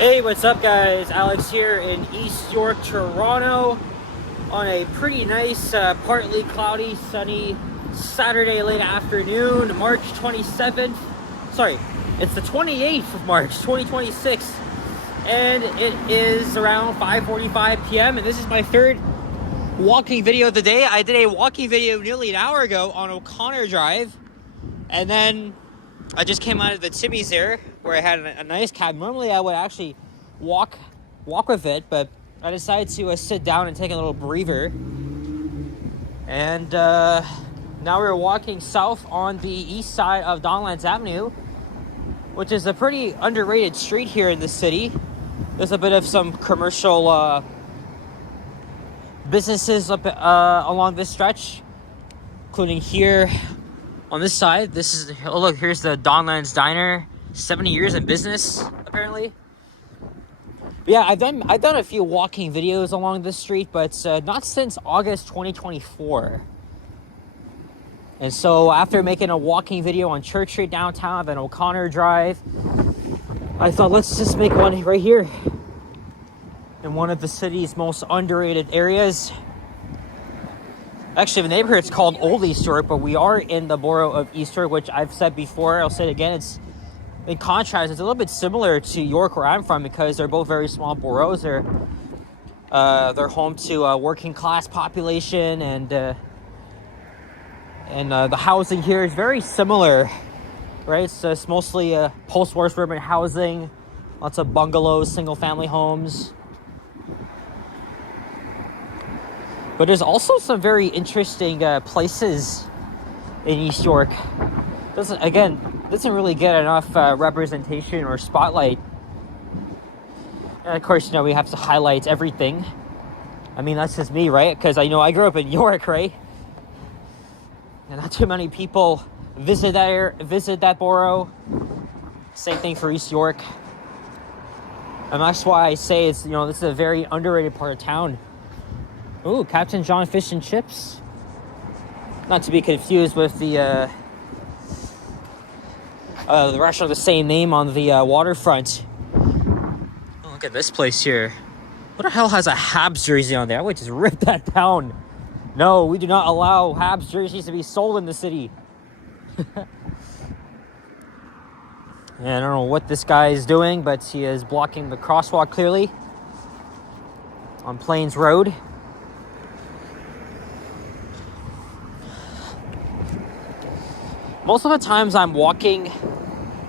Hey, what's up guys? Alex here in East York, Toronto on a pretty nice, partly cloudy, sunny Saturday late afternoon, March 27th. Sorry, it's the 28th of March, 2026, and it is around 5:45 p.m. and this is my third walking video of the day. I did a walking video nearly an hour ago on O'Connor Drive, and then I just came out of the Timmy's there, where I had a nice cab. Normally I would actually walk with it, but I decided to sit down and take a little breather. And now we're walking south on the east side of Donlands Avenue, which is a pretty underrated street here in the city. There's a bit of some commercial businesses up along this stretch, including here on this side. This is, oh look, here's the Donlands Diner, 70 years in business apparently. But yeah, I've done a few walking videos along this street, but not since August 2024. And so after making a walking video on Church Street downtown, then O'Connor Drive, I thought let's just make one right here in one of the city's most underrated areas. Actually, the neighborhood's called Old East York, but we are in the borough of East York, which I've said before, I'll say it again, it's in contrast, it's a little bit similar to York, where I'm from, because they're both very small boroughs. They're home to a working class population, and the housing here is very similar, right? So it's mostly post-war suburban housing, lots of bungalows, single family homes. But there's also some very interesting places in East York. Doesn't really get enough representation or spotlight. And of course, we have to highlight everything. I mean, that's just me, right? Because I grew up in York, right? And not too many people visit that borough. Same thing for East York. And that's why I say it's, this is a very underrated part of town. Ooh, Captain John Fish and Chips. Not to be confused with the restaurant of the same name on the waterfront. Oh, look at this place here. What the hell has a Habs jersey on there? I would just rip that down. No, we do not allow Habs jerseys to be sold in the city. And I don't know what this guy is doing, but he is blocking the crosswalk clearly on Plains Road. Most of the times I'm walking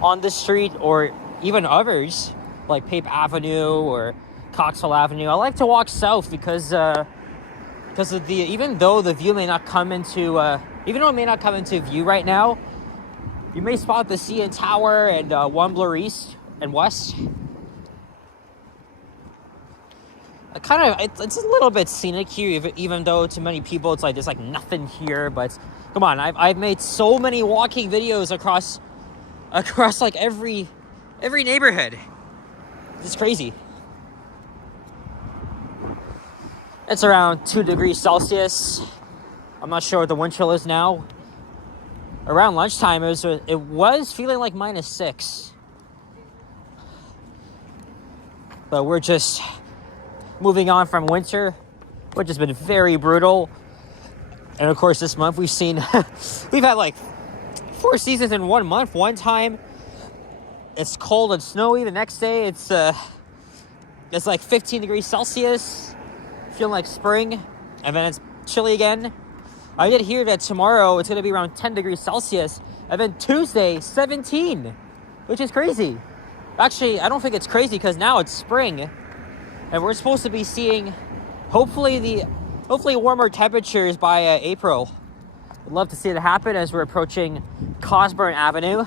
on this street, or even others, like Pape Avenue or Coxwell Avenue, I like to walk south because of even though it may not come into view right now, you may spot the CN Tower and One Bloor East and West. It's a little bit scenic here, even though to many people it's like there's like nothing here. But come on, I've made so many walking videos across like every neighborhood. It's crazy. It's around 2 degrees Celsius. I'm not sure what the wind chill is now. Around lunchtime, it was feeling like -6. But we're just moving on from winter, which has been very brutal. And of course, this month we've had like 4 seasons in 1 month. One time it's cold and snowy. The next day it's like 15 degrees Celsius, feeling like spring, and then it's chilly again. I did hear that tomorrow it's going to be around 10 degrees Celsius, and then Tuesday 17, which is crazy. Actually, I don't think it's crazy, because now it's spring, and we're supposed to be seeing hopefully warmer temperatures by April. I'd love to see it happen as we're approaching Cosburn Avenue.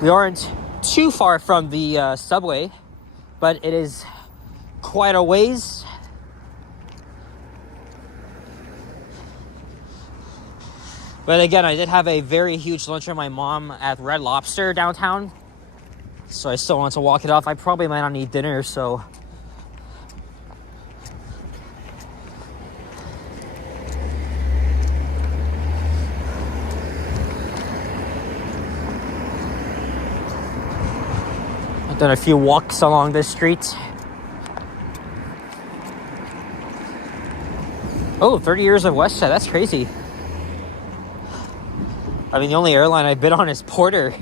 We aren't too far from the subway, but it is quite a ways. But again, I did have a very huge lunch with my mom at Red Lobster downtown, so I still want to walk it off. I probably might not need dinner, so Done a few walks along this street. Oh, 30 years of WestJet. That's crazy. I mean, the only airline I've been on is Porter.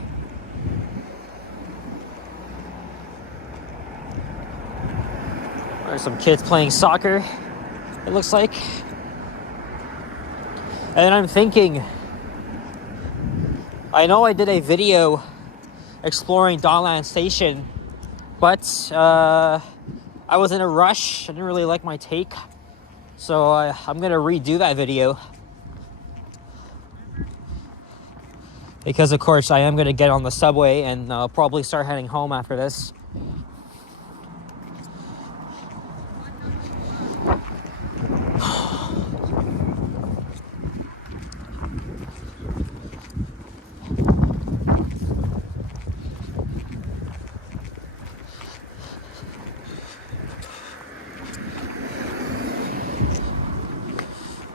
There's some kids playing soccer, it looks like. And I'm thinking, I know I did a video exploring Donlands Station, but I was in a rush. I didn't really like my take, so I'm gonna redo that video, because of course I am gonna get on the subway and I'll probably start heading home after this.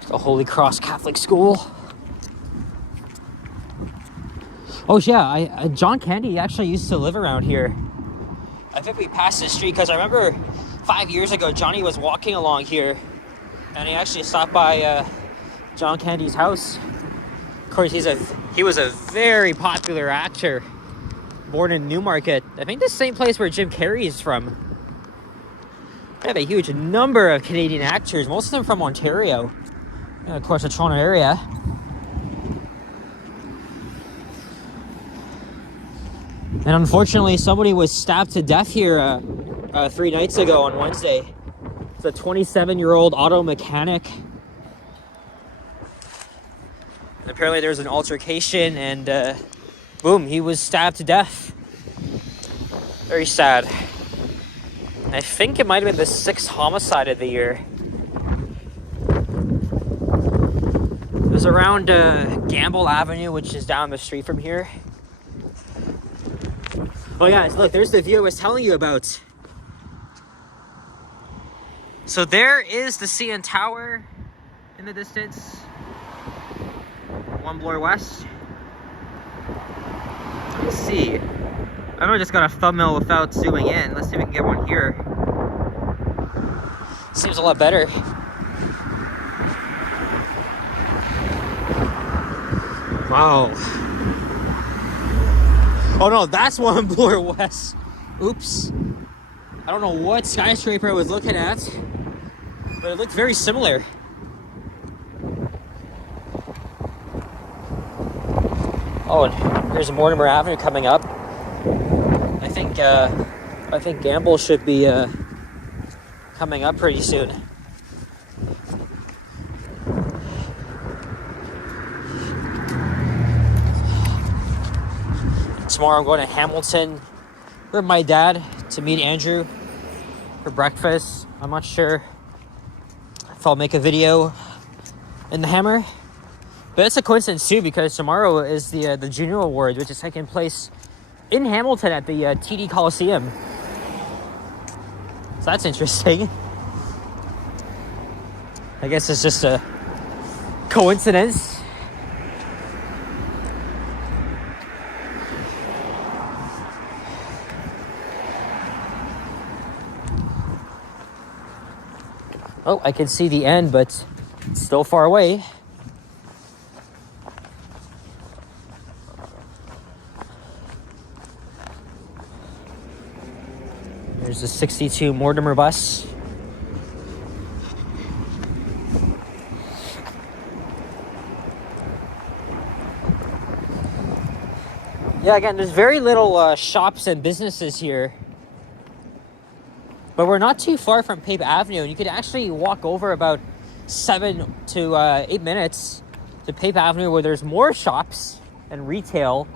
The Holy Cross Catholic School. Oh yeah, John Candy actually used to live around here. I think we passed this street because I remember 5 years ago Johnny was walking along here and he actually stopped by John Candy's house. Of course, he was a very popular actor, born in Newmarket. I think the same place where Jim Carrey is from. They have a huge number of Canadian actors, most of them from Ontario. And of course, the Toronto area. And unfortunately, somebody was stabbed to death here 3 nights ago on Wednesday. It's a 27-year-old auto mechanic. And apparently there was an altercation and boom, he was stabbed to death. Very sad. And I think it might have been the 6th homicide of the year. It was around Gamble Avenue, which is down the street from here. Oh yeah, look, there's the view I was telling you about. So there is the CN Tower in the distance. One bloor west. Let's see. I know I just got a thumbnail without zooming in. Let's see if we can get one here. Seems a lot better. Wow. Oh no, that's one bloor west. Oops. I don't know what skyscraper I was looking at, but it looked very similar. Oh, and there's Mortimer Avenue coming up. I think Gamble should be coming up pretty soon. Tomorrow I'm going to Hamilton with my dad to meet Andrew for breakfast. I'm not sure if I'll make a video in the Hammer, but it's a coincidence too because tomorrow is the Junior Awards, which is taking place in Hamilton at the TD Coliseum. So that's interesting. I guess it's just a coincidence. Oh, I can see the end, but it's still far away. There's the 62 Mortimer bus. Yeah, again, there's very little shops and businesses here. But we're not too far from Pape Avenue, and you could actually walk over about 7 to 8 minutes to Pape Avenue, where there's more shops and retail.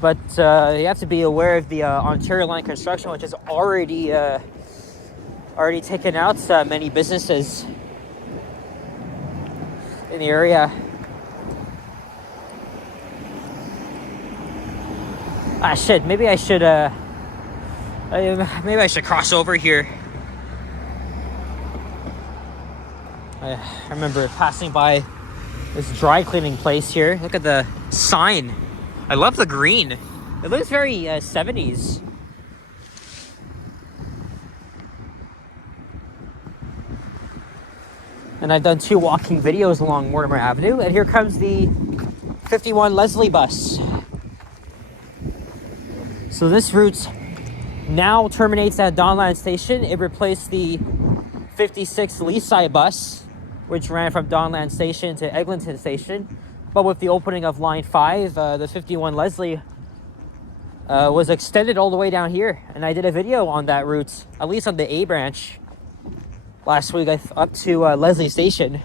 But you have to be aware of the Ontario Line construction, which has already taken out many businesses in the area. Ah, shit! Maybe I should cross over here. I remember passing by this dry cleaning place here. Look at the sign. I love the green. It looks very 70s. And I've done 2 walking videos along Mortimer Avenue. And here comes the 51 Leslie bus. So this route now terminates at Donlands station. It replaced the 56 Leaside bus, which ran from Donlands station to Eglinton station. But with the opening of line 5, the 51 Leslie was extended all the way down here. And I did a video on that route, at least on the A branch, last week, up to Leslie station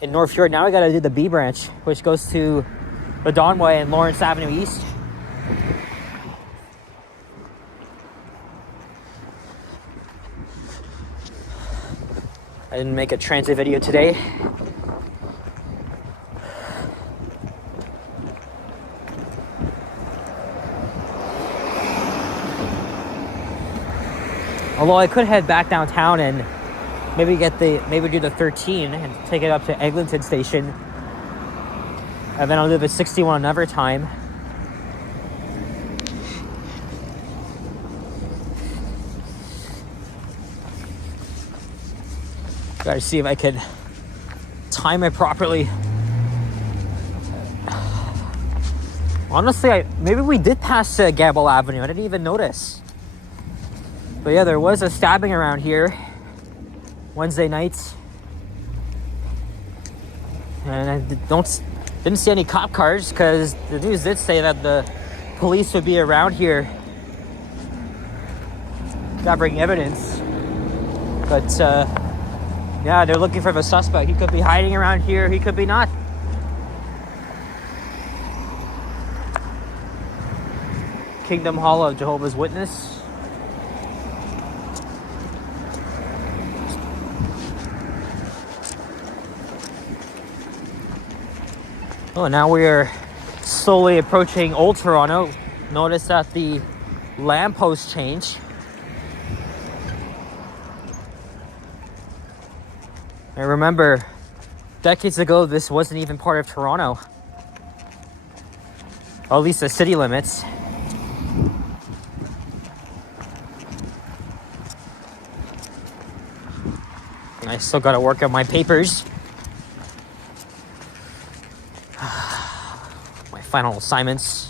in North Fjord. Now I gotta do the B branch, which goes to the Donway and Lawrence Avenue East. I didn't make a transit video today. Although I could head back downtown and maybe do the 13 and take it up to Eglinton station. And then I'll do the 61 another time. Gotta see if I can time it properly. Honestly, maybe we did pass Gable Avenue. I didn't even notice. But yeah, there was a stabbing around here Wednesday nights. And I didn't see any cop cars because the news did say that the police would be around here gathering evidence. But yeah, they're looking for the suspect. He could be hiding around here, he could be not. Kingdom Hall of Jehovah's Witness. Oh, now we are slowly approaching Old Toronto. Notice that the lamppost changed. And remember, decades ago, this wasn't even part of Toronto. Or at least the city limits. I still gotta work on my papers. My final assignments.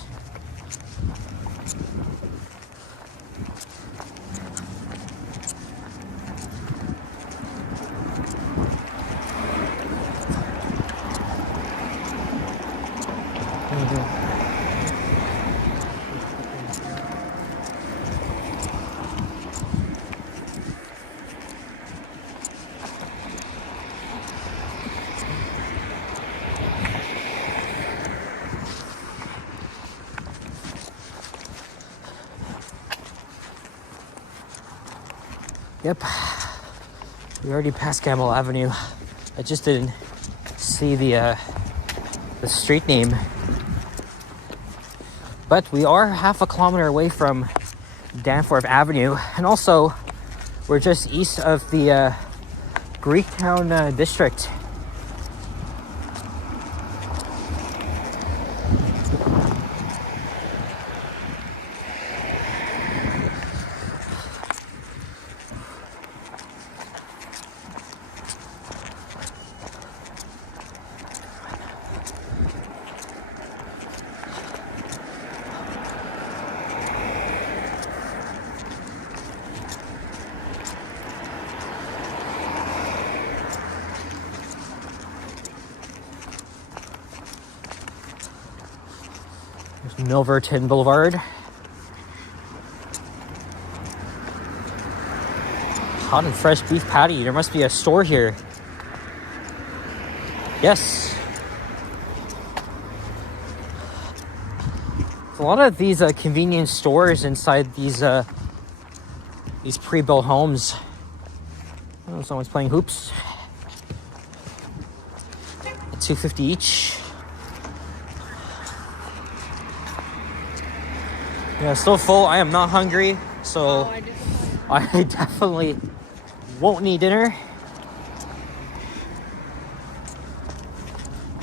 Yep, we already passed Gamble Avenue. I just didn't see the street name. But we are half a kilometer away from Danforth Avenue, and also we're just east of the Greektown district. Milverton Boulevard. Hot and fresh beef patty. There must be a store here. Yes. A lot of these convenience stores inside these pre-built homes. Oh, someone's playing hoops. $2.50 each. Yeah, still full. I am not hungry, so I definitely won't need dinner.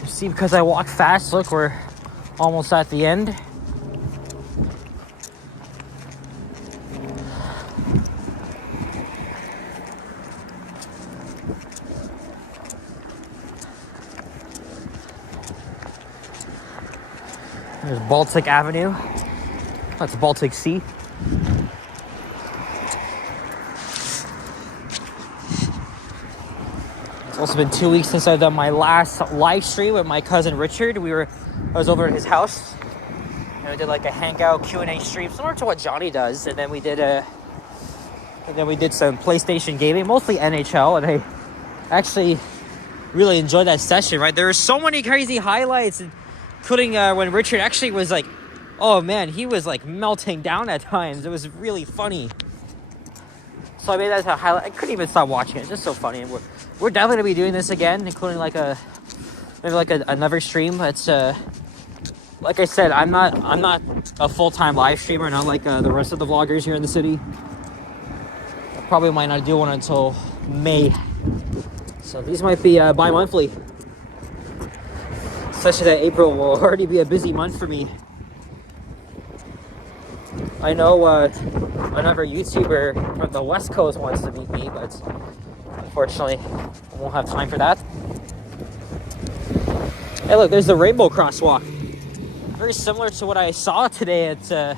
You see, because I walk fast, look, we're almost at the end. There's Baltic Avenue. That's Baltic Sea. It's also been 2 weeks since I've done my last live stream with my cousin Richard. I was over at his house, and we did like a hangout Q&A stream, similar to what Johnny does. And then we did some PlayStation gaming, mostly NHL, and I actually really enjoyed that session. Right, there were so many crazy highlights, including when Richard actually was like, oh man, he was like melting down at times. It was really funny. So I made that as a highlight. I couldn't even stop watching it. It's just so funny. And we're definitely gonna be doing this again, including like another stream. It's like I said, I'm not a full-time live streamer, not like the rest of the vloggers here in the city. I probably might not do one until May. So these might be bi-monthly. Especially that April will already be a busy month for me. I know another YouTuber from the West Coast wants to meet me, but unfortunately, I won't have time for that. Hey look, there's the Rainbow Crosswalk. Very similar to what I saw today at,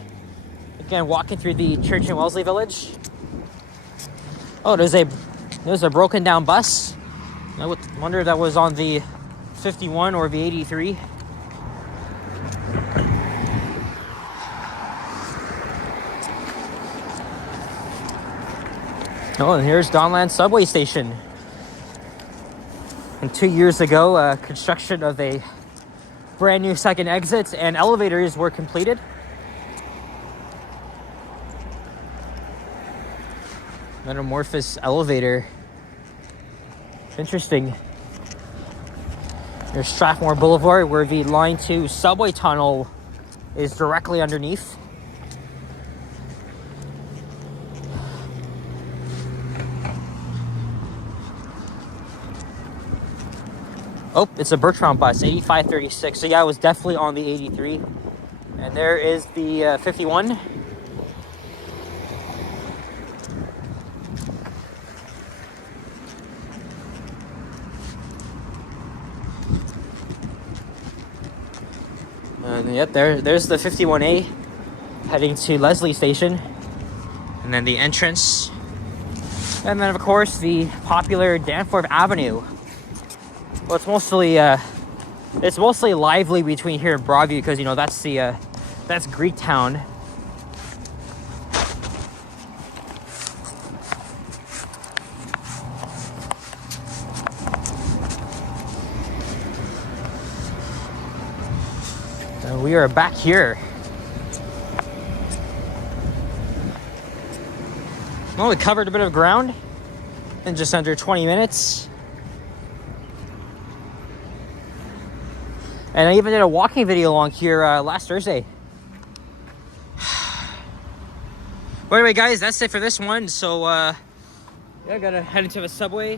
again, walking through the Church in Wellesley Village. Oh, there's a broken down bus. I would wonder if that was on the 51 or the 83. Oh, and here's Donlands subway station. And 2 years ago, construction of a brand new second exit and elevators were completed. Metamorphosis elevator. Interesting. There's Strathmore Boulevard, where the Line 2 subway tunnel is directly underneath. Oh, it's a Bertrand bus, 8536. So yeah, I was definitely on the 83. And there is the 51. And yep, there's the 51A heading to Leslie Station. And then the entrance. And then, of course, the popular Danforth Avenue. Well, it's mostly lively between here and Broadview because, you know, that's Greektown. And we are back here. Well, we covered a bit of ground in just under 20 minutes. And I even did a walking video along here last Thursday. But anyway, guys, that's it for this one. So, yeah, I gotta head into the subway.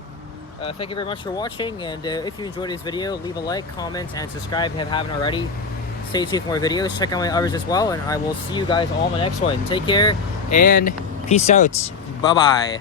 Thank you very much for watching. And if you enjoyed this video, leave a like, comment, and subscribe if you haven't already. Stay tuned for more videos. Check out my others as well. And I will see you guys all in the next one. Take care and peace out. Bye-bye.